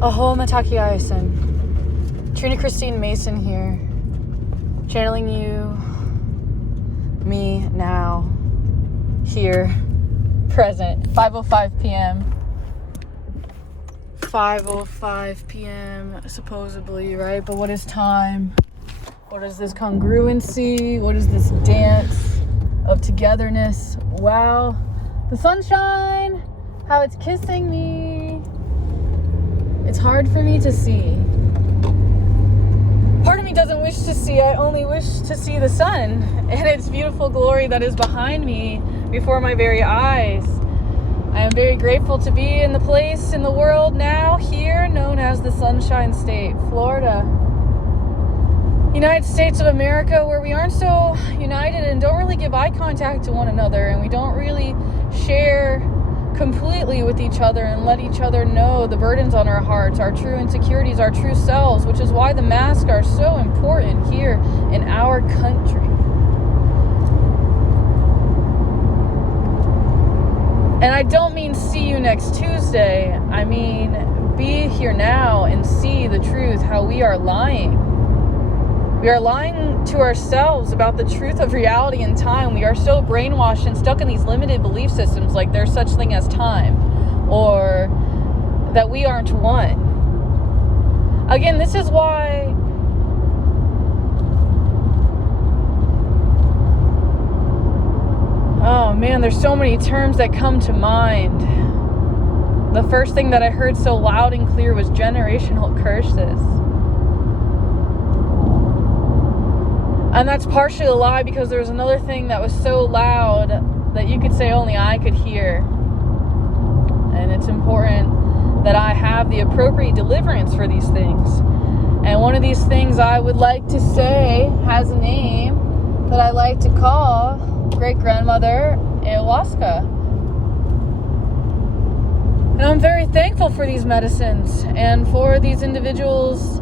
Aho Mataki Aysen. Trina Christine Mason here. Channeling you, me now, here, present. 5:05 p.m. 5:05 p.m. supposedly, right? But what is time? What is this congruency? What is this dance of togetherness? Wow. The sunshine, how it's kissing me. It's hard for me to see. Part of me doesn't wish to see. I only wish to see the sun and its beautiful glory that is behind me before my very eyes. I am very grateful to be in the place in the world now, here, known as the Sunshine State, Florida. United States of America, where we aren't so united and don't really give eye contact to one another, and we don't really share completely with each other and let each other know the burdens on our hearts, our true insecurities, our true selves, which is why the masks are so important here in our country. And I don't mean see you next Tuesday. I mean be here now and see the truth, how we are lying. We are lying to ourselves about the truth of reality and time. We are so brainwashed and stuck in these limited belief systems like there's such thing as time or that we aren't one. Again, this is why oh man, there's so many terms that come to mind. The first thing that I heard so loud and clear was generational curses. And that's partially a lie because there was another thing that was so loud that you could say only I could hear. And it's important that I have the appropriate deliverance for these things. And one of these things I would like to say has a name that I like to call great-grandmother ayahuasca. And I'm very thankful for these medicines and for these individuals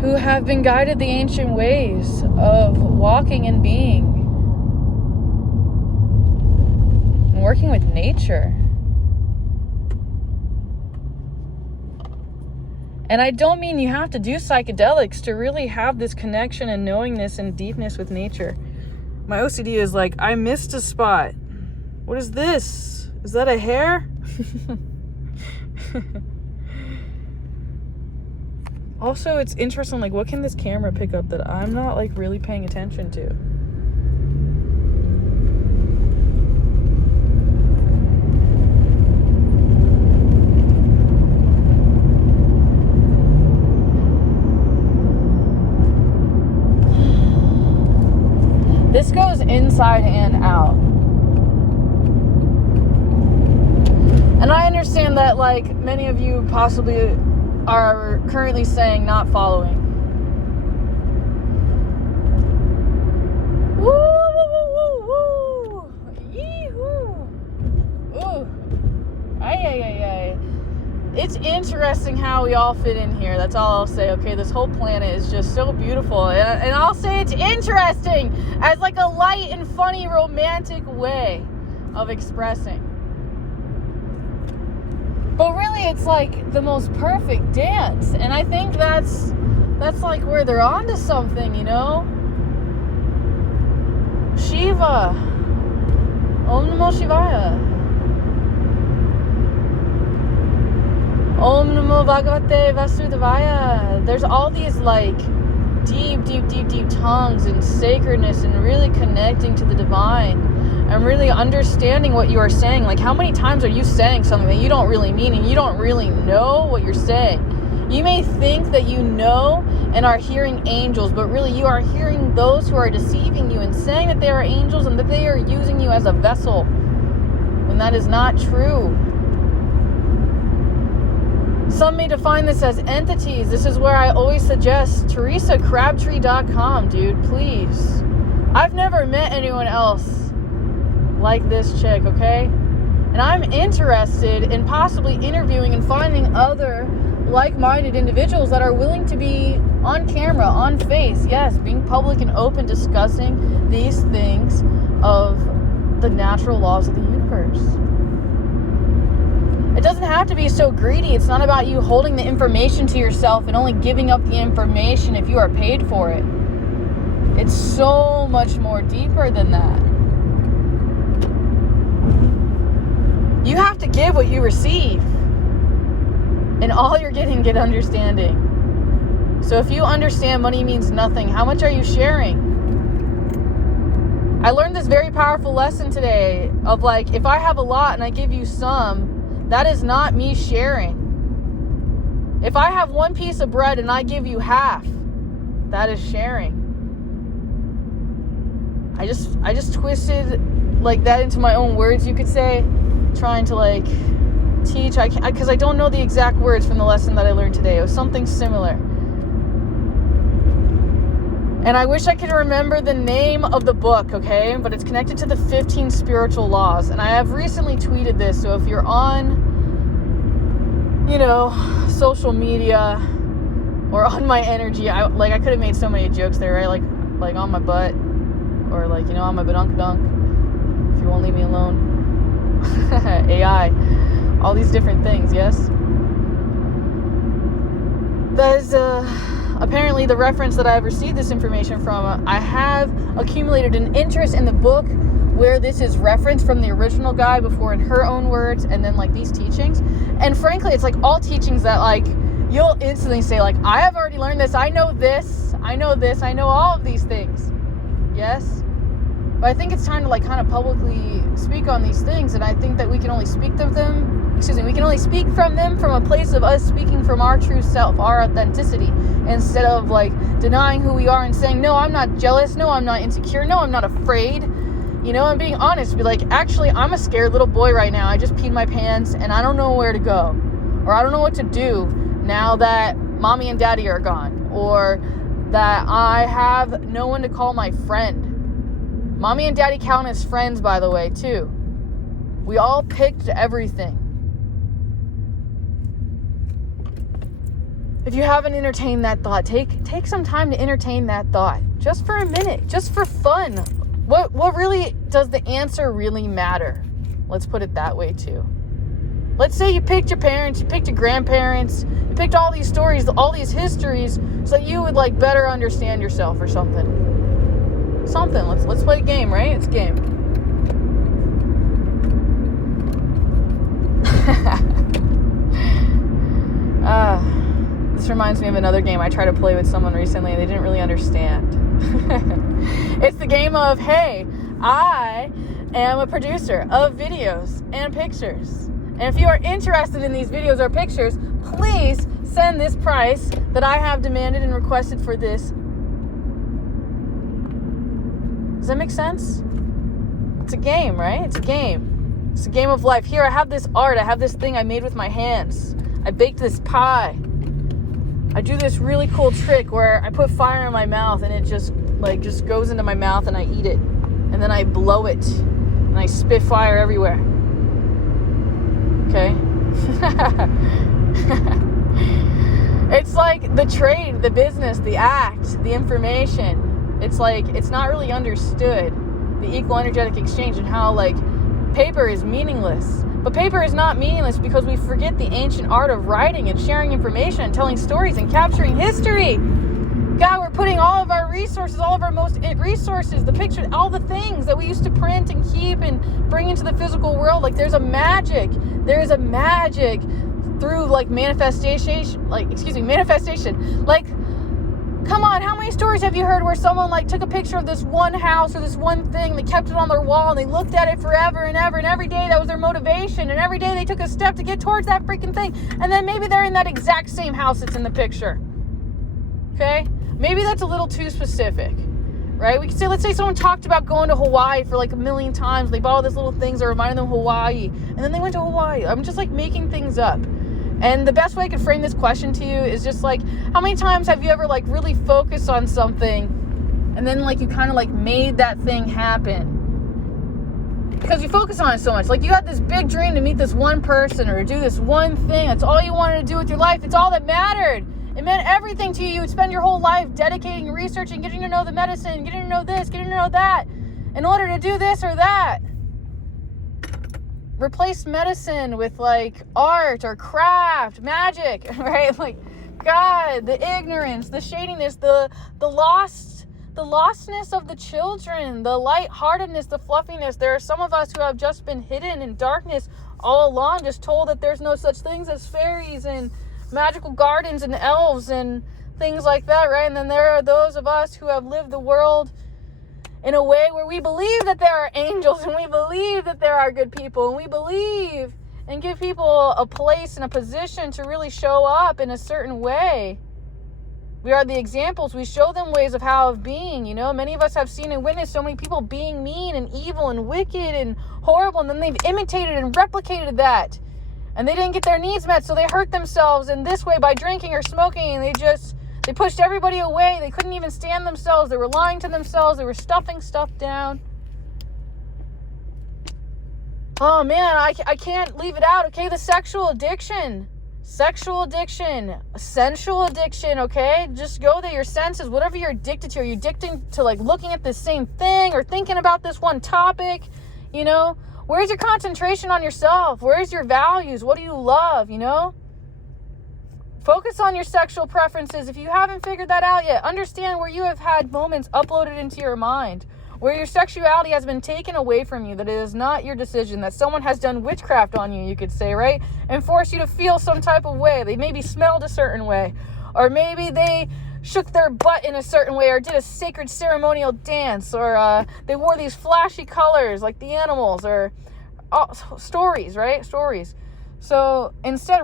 who have been guided the ancient ways of walking and being and working with nature. And I don't mean you have to do psychedelics to really have this connection and knowingness and deepness with nature. My OCD is like, I missed a spot. What is this? Is that a hair? Also, it's interesting, like, what can this camera pick up that I'm not, like, really paying attention to? This goes inside and out. And I understand that, like, many of you possibly are currently saying not following. Woo, woo, woo, woo, woo. Yee-hoo. Ooh. Ay, ay, ay, ay. It's interesting how we all fit in here. That's all I'll say, okay? This whole planet is just so beautiful. And I'll say it's interesting as like a light and funny romantic way of expressing. But really, it's like the most perfect dance. And I think that's like where they're onto something, you know? Shiva. Om Namo Shivaya. Om Namo Bhagavate Vasudevaya. There's all these like deep tongues and sacredness and really connecting to the divine. And really understanding what you are saying. Like, how many times are you saying something that you don't really mean and you don't really know what you're saying? You may think that you know and are hearing angels, but really you are hearing those who are deceiving you and saying that they are angels and that they are using you as a vessel, when that is not true. Some may define this as entities. This is where I always suggest TeresaCrabtree.com, dude, please. I've never met anyone else like this chick, okay? And I'm interested in possibly interviewing and finding other like-minded individuals that are willing to be on camera, on face, yes, being public and open, discussing these things of the natural laws of the universe. It doesn't have to be so greedy. It's not about you holding the information to yourself and only giving up the information if you are paid for it. It's so much more deeper than that. You have to give what you receive. And all you're getting, get understanding. So if you understand money means nothing, how much are you sharing? I learned this very powerful lesson today of like, if I have a lot and I give you some, that is not me sharing. If I have one piece of bread and I give you half, that is sharing. I just twisted like that into my own words, you could say, trying to like teach, because I don't know the exact words from the lesson that I learned today. It was something similar. And I wish I could remember the name of the book, okay? But it's connected to the 15 spiritual laws. And I have recently tweeted this, so if you're on, social media or on my energy, I could have made so many jokes there, right? Like on my butt or on my badunkadunk. If you won't leave me alone. AI. All these different things, yes? That is apparently the reference that I've received this information from. I have accumulated an interest in the book where this is referenced from the original guy before in her own words, and then like these teachings. And frankly, it's like all teachings that like you'll instantly say like, I have already learned this, I know this, I know all of these things. Yes? But I think it's time to like kind of publicly speak on these things, and I think that we can only speak from them from a place of us speaking from our true self, our authenticity, instead of like denying who we are and saying, no, I'm not jealous, no, I'm not insecure, no, I'm not afraid, and being honest, be like, actually, I'm a scared little boy right now. I just peed my pants and I don't know where to go, or I don't know what to do now that mommy and daddy are gone, or that I have no one to call my friend. Mommy and daddy count as friends, by the way, too. We all picked everything. If you haven't entertained that thought, take some time to entertain that thought. Just for a minute. Just for fun. What really does the answer really matter? Let's put it that way, too. Let's say you picked your parents, you picked your grandparents, you picked all these stories, all these histories, so that you would like better understand yourself or something. Let's play a game, right? It's a game. This reminds me of another game I tried to play with someone recently and they didn't really understand. It's the game of, hey, I am a producer of videos and pictures. And if you are interested in these videos or pictures, please send this price that I have demanded and requested for this. Does that make sense? It's a game, right? It's a game. It's a game of life. Here, I have this art. I have this thing I made with my hands. I baked this pie. I do this really cool trick where I put fire in my mouth and it just goes into my mouth and I eat it. And then I blow it and I spit fire everywhere. Okay? It's like the trade, the business, the act, the information. It's like, it's not really understood, the equal energetic exchange, and how like paper is meaningless. But paper is not meaningless because we forget the ancient art of writing and sharing information and telling stories and capturing history. God, we're putting all of our resources, all of our most resources, the pictures, all the things that we used to print and keep and bring into the physical world. Like there's a magic through like manifestation. Like, come on, how many stories have you heard where someone like took a picture of this one house or this one thing, they kept it on their wall and they looked at it forever and ever, and every day that was their motivation, and every day they took a step to get towards that freaking thing, and then maybe they're in that exact same house that's in the picture. Okay? Maybe that's a little too specific, right? We could say, let's say someone talked about going to Hawaii for like 1,000,000 times. They bought all these little things that reminded them of Hawaii, and then they went to Hawaii. I'm just like making things up. And the best way I could frame this question to you is just like, how many times have you ever like really focused on something and then like you kind of like made that thing happen? Because you focus on it so much. Like you had this big dream to meet this one person or to do this one thing. That's all you wanted to do with your life. It's all that mattered. It meant everything to you. You would spend your whole life dedicating, researching, getting to know the medicine, getting to know this, getting to know that, in order to do this or that. replace medicine with like art or craft, magic, right? Like, God, the ignorance, the shadiness, the lostness of the children, the lightheartedness, the fluffiness. There are some of us who have just been hidden in darkness all along, just told that there's no such things as fairies and magical gardens and elves and things like that, right? And then there are those of us who have lived the world in a way where we believe that there are angels and we believe that there are good people and we believe and give people a place and a position to really show up in a certain way. We are the examples. We show them ways of how of being, you know. Many of us have seen and witnessed so many people being mean and evil and wicked and horrible, and then they've imitated and replicated that. And they didn't get their needs met, so they hurt themselves in this way by drinking or smoking, and they pushed everybody away. They couldn't even stand themselves. They were lying to themselves. They were stuffing stuff down. Oh, man, I can't leave it out. Okay, the sexual addiction, sensual addiction, okay? Just go there, your senses, whatever you're addicted to. Are you addicted to, like, looking at the same thing or thinking about this one topic, you know? Where's your concentration on yourself? Where's your values? What do you love, you know? Focus on your sexual preferences. If you haven't figured that out yet, understand where you have had moments uploaded into your mind, where your sexuality has been taken away from you, that it is not your decision, that someone has done witchcraft on you, you could say, right? And forced you to feel some type of way. They maybe smelled a certain way, or maybe they shook their butt in a certain way, or did a sacred ceremonial dance, or they wore these flashy colors like the animals, or stories, right? Stories. So instead,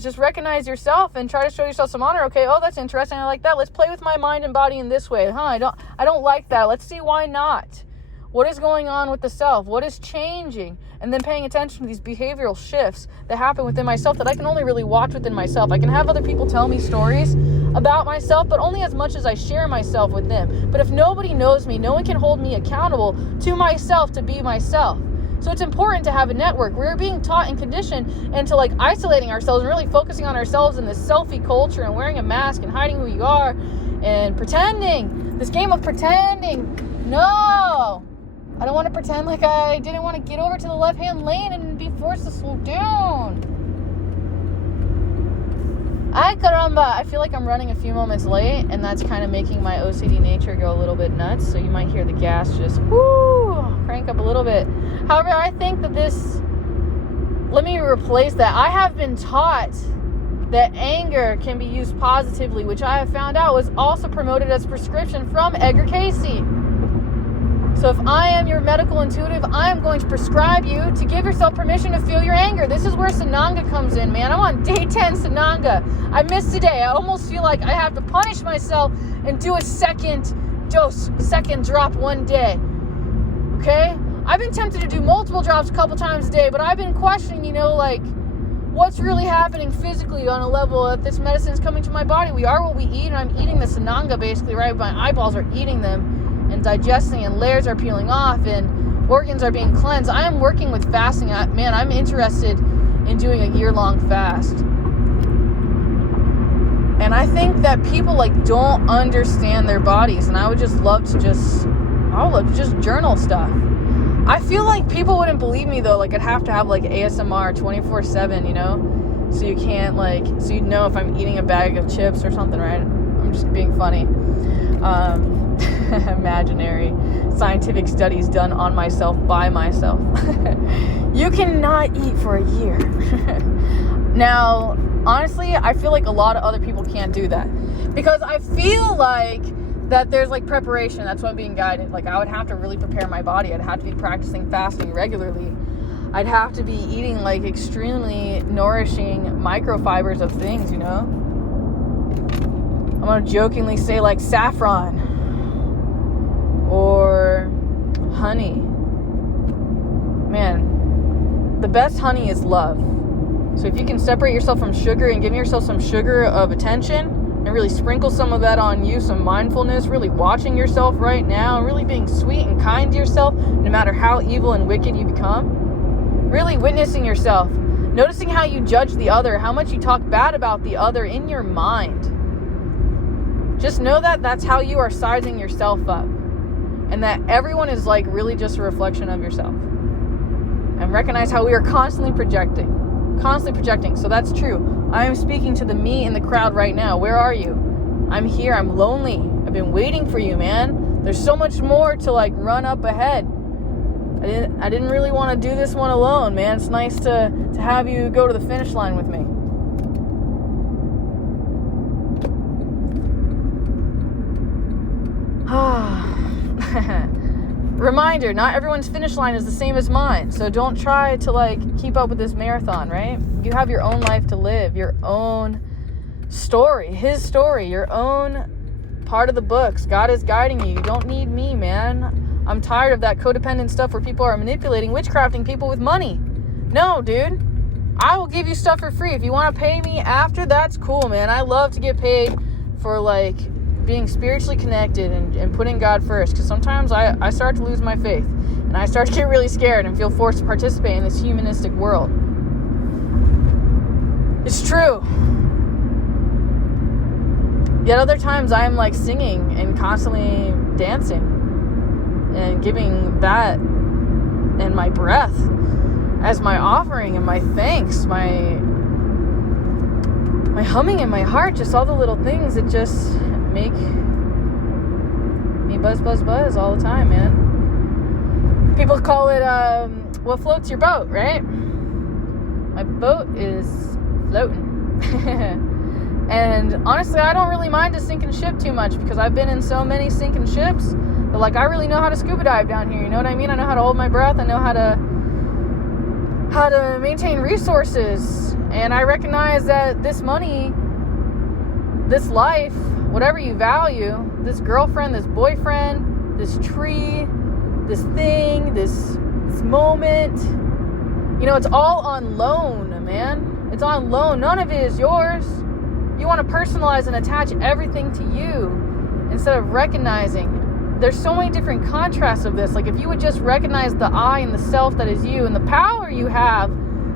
just recognize yourself and try to show yourself some honor. Okay, oh, that's interesting. I like that. Let's play with my mind and body in this way. I don't like that. Let's see why not. What is going on with the self? What is changing? And then paying attention to these behavioral shifts that happen within myself that I can only really watch within myself. I can have other people tell me stories about myself, but only as much as I share myself with them. But if nobody knows me, no one can hold me accountable to myself to be myself. So it's important to have a network. We're being taught and conditioned into like isolating ourselves and really focusing on ourselves in this selfie culture and wearing a mask and hiding who you are and pretending. This game of pretending. No! I don't want to pretend like I didn't want to get over to the left-hand lane and be forced to slow down. Ay, caramba. I feel like I'm running a few moments late, and that's kind of making my OCD nature go a little bit nuts. So you might hear the gas just crank up a little bit. However, I think that let me replace that. I have been taught that anger can be used positively, which I have found out was also promoted as prescription from Edgar Cayce. So if I am your medical intuitive, I am going to prescribe you to give yourself permission to feel your anger. This is where Sananga comes in, man. I'm on day 10 Sananga. I missed today. I almost feel like I have to punish myself and do a second drop one day. Okay? I've been tempted to do multiple drops a couple times a day, but I've been questioning, like, what's really happening physically on a level that this medicine is coming to my body. We are what we eat, and I'm eating the Sananga basically, right? My eyeballs are eating them and digesting, and layers are peeling off, and organs are being cleansed. I am working with fasting. I'm interested in doing a year-long fast. And I think that people don't understand their bodies, and I would love to just journal stuff. I feel like people wouldn't believe me though. I'd have to have ASMR 24/7, so you can't so you'd know if I'm eating a bag of chips or something, right? I'm just being funny. Imaginary scientific studies done on myself by myself. You cannot eat for a year. Now, honestly, I feel like a lot of other people can't do that because I feel like that there's preparation. That's what I'm being guided. I would have to really prepare my body. I'd have to be practicing fasting regularly. I'd have to be eating extremely nourishing microfibers of things, I'm gonna jokingly say saffron or honey. Man, the best honey is love. So if you can separate yourself from sugar and give yourself some sugar of attention and really sprinkle some of that on you, some mindfulness, really watching yourself right now, and really being sweet and kind to yourself, no matter how evil and wicked you become, really witnessing yourself, noticing how you judge the other, how much you talk bad about the other in your mind. Just know that that's how you are sizing yourself up, and that everyone is really just a reflection of yourself. and recognize how we are constantly projecting. So that's true. I am speaking to the me in the crowd right now. Where are you? I'm here. I'm lonely. I've been waiting for you, man. There's so much more to like run up ahead. I didn't really want to do this one alone, man. It's nice to have you go to the finish line with me. Reminder, not everyone's finish line is the same as mine. So don't try to like keep up with this marathon, right? You have your own life to live, your own story, his story, your own part of the books. God is guiding you. You don't need me, man. I'm tired of that codependent stuff where people are manipulating, witchcrafting people with money. No, dude. I will give you stuff for free. If you want to pay me after, that's cool, man. I love to get paid for like being spiritually connected and putting God first, because sometimes I start to lose my faith and I start to get really scared and feel forced to participate in this humanistic world. It's true. Yet other times I am like singing and constantly dancing and giving that and my breath as my offering and my thanks, my humming in my heart, just all the little things that just make me buzz all the time, man. People call it what floats your boat, right? My boat is floating. And honestly, I don't really mind a sinking ship too much, because I've been in so many sinking ships that like I really know how to scuba dive down here, you know what I mean? I know how to hold my breath. I know how to maintain resources, and I recognize that this money, this life, whatever you value, this girlfriend, this boyfriend, this tree, this thing, this moment, you know, it's all on loan, man. It's on loan. None of it is yours. You want to personalize and attach everything to you instead of recognizing. There's so many different contrasts of this. Like if you would just recognize the I and the self that is you and the power you have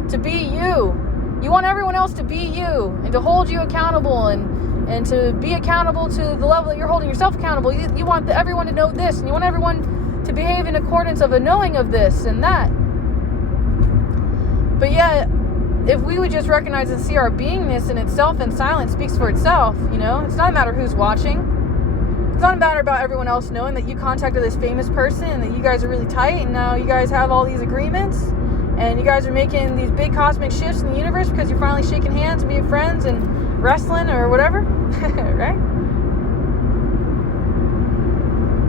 to be you. You want everyone else to be you and to hold you accountable and to be accountable to the level that you're holding yourself accountable. You want everyone to know this, and you want everyone to behave in accordance of a knowing of this and that. But yet, if we would just recognize and see our beingness in itself and silence speaks for itself, you know, it's not a matter who's watching. It's not a matter about everyone else knowing that you contacted this famous person and that you guys are really tight and now you guys have all these agreements and you guys are making these big cosmic shifts in the universe because you're finally shaking hands and being friends and wrestling or whatever, right?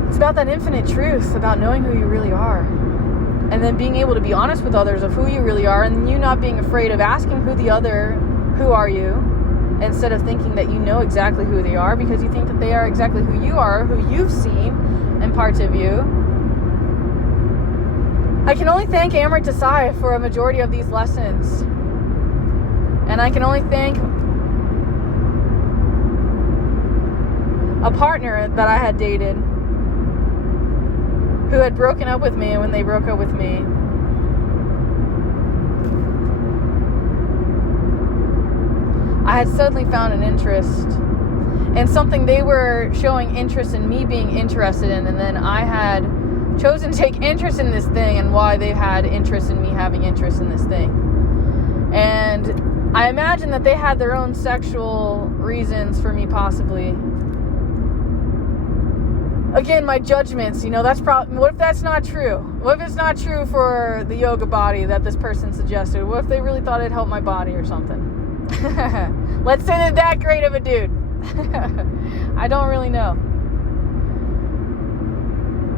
It's about that infinite truth, about knowing who you really are. And then being able to be honest with others of who you really are, and you not being afraid of asking who are you, instead of thinking that you know exactly who they are because you think that they are exactly who you are, who you've seen and parts of you. I can only thank Amrit Desai for a majority of these lessons. And I can only thank a partner that I had dated who had broken up with me, and when they broke up with me, I had suddenly found an interest in something they were showing interest in me being interested in, and then I had chosen to take interest in this thing and why they had interest in me having interest in this thing. And I imagine that they had their own sexual reasons for me possibly. Again, my judgments, you know, that's probably, what if that's not true? What if it's not true for the yoga body that this person suggested? What if they really thought it helped my body or something? Let's say they're that great of a dude. I don't really know.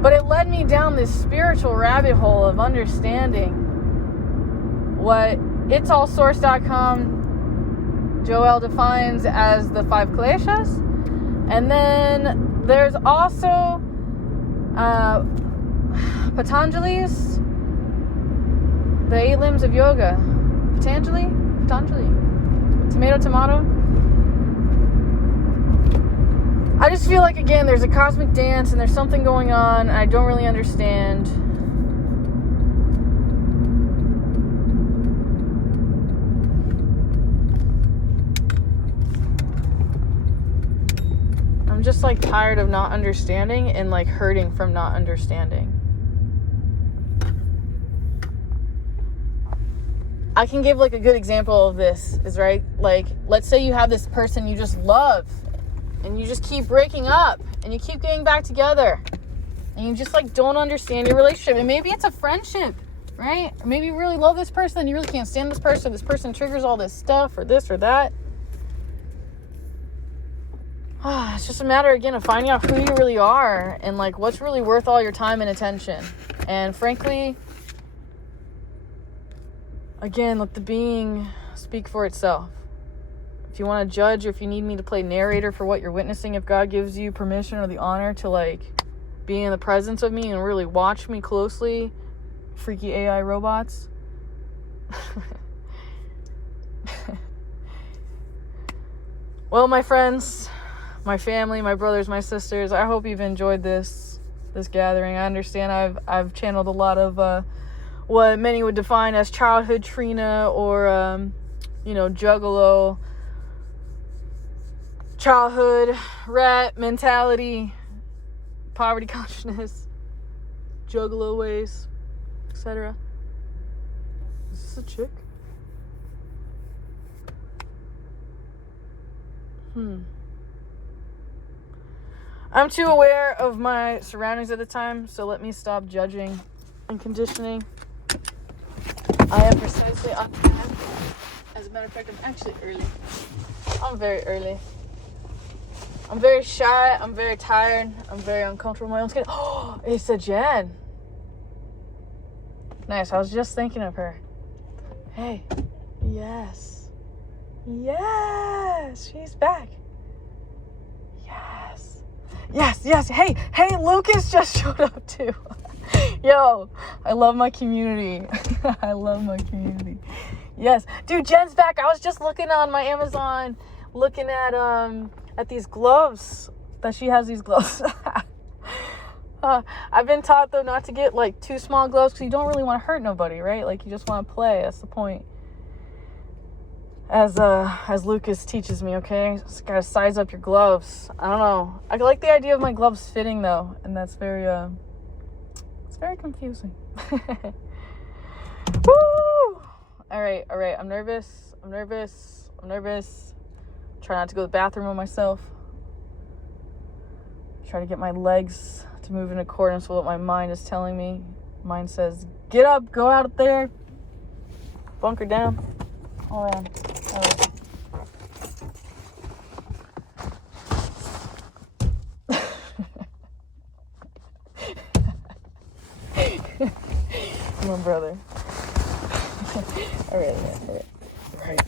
But it led me down this spiritual rabbit hole of understanding what itsallsource.com Joel defines as the 5 kleshas. And then there's also Patanjali's, the 8 limbs of yoga. Patanjali? Tomato. I just feel like, again, there's a cosmic dance and there's something going on I don't really understand. I'm just like tired of not understanding and like hurting from not understanding. I can give like a good example of this is, right, like, let's say you have this person you just love and you just keep breaking up and you keep getting back together and you just like don't understand your relationship. And maybe it's a friendship, right? Or maybe you really love this person and you really can't stand this person triggers all this stuff or this or that. It's just a matter, again, of finding out who you really are and like what's really worth all your time and attention. And frankly, again, let the being speak for itself. If you want to judge or if you need me to play narrator for what you're witnessing, if God gives you permission or the honor to like be in the presence of me and really watch me closely, freaky AI robots. Well, my friends, my family, my brothers, my sisters, I hope you've enjoyed this gathering. I understand I've channeled a lot of what many would define as childhood Trina or juggalo, childhood rat mentality, poverty consciousness, juggalo ways, etc. Is this a chick? I'm too aware of my surroundings at the time, so let me stop judging and conditioning. I am precisely on time. As a matter of fact, I'm actually early. I'm very early. I'm very shy. I'm very tired. I'm very uncomfortable in my own skin. Oh, it's a Jen. Nice. I was just thinking of her. Hey. Yes. Yes. She's back. Yes. Hey, Lucas just showed up too. Yo, I love my community. I love my community. Yes. Dude, Jen's back. I was just looking on my Amazon, looking at these gloves, that she has these gloves. I've been taught, though, not to get, like, too small gloves because you don't really want to hurt nobody, right? Like, you just want to play. That's the point. As Lucas teaches me, okay? Just gotta size up your gloves. I don't know. I like the idea of my gloves fitting, though, and that's very, it's very confusing. Woo! All right. I'm nervous. Try not to go to the bathroom on myself. Try to get my legs to move in accordance with what my mind is telling me. Mine says, get up, go out there, bunker down. All around. My brother. All right.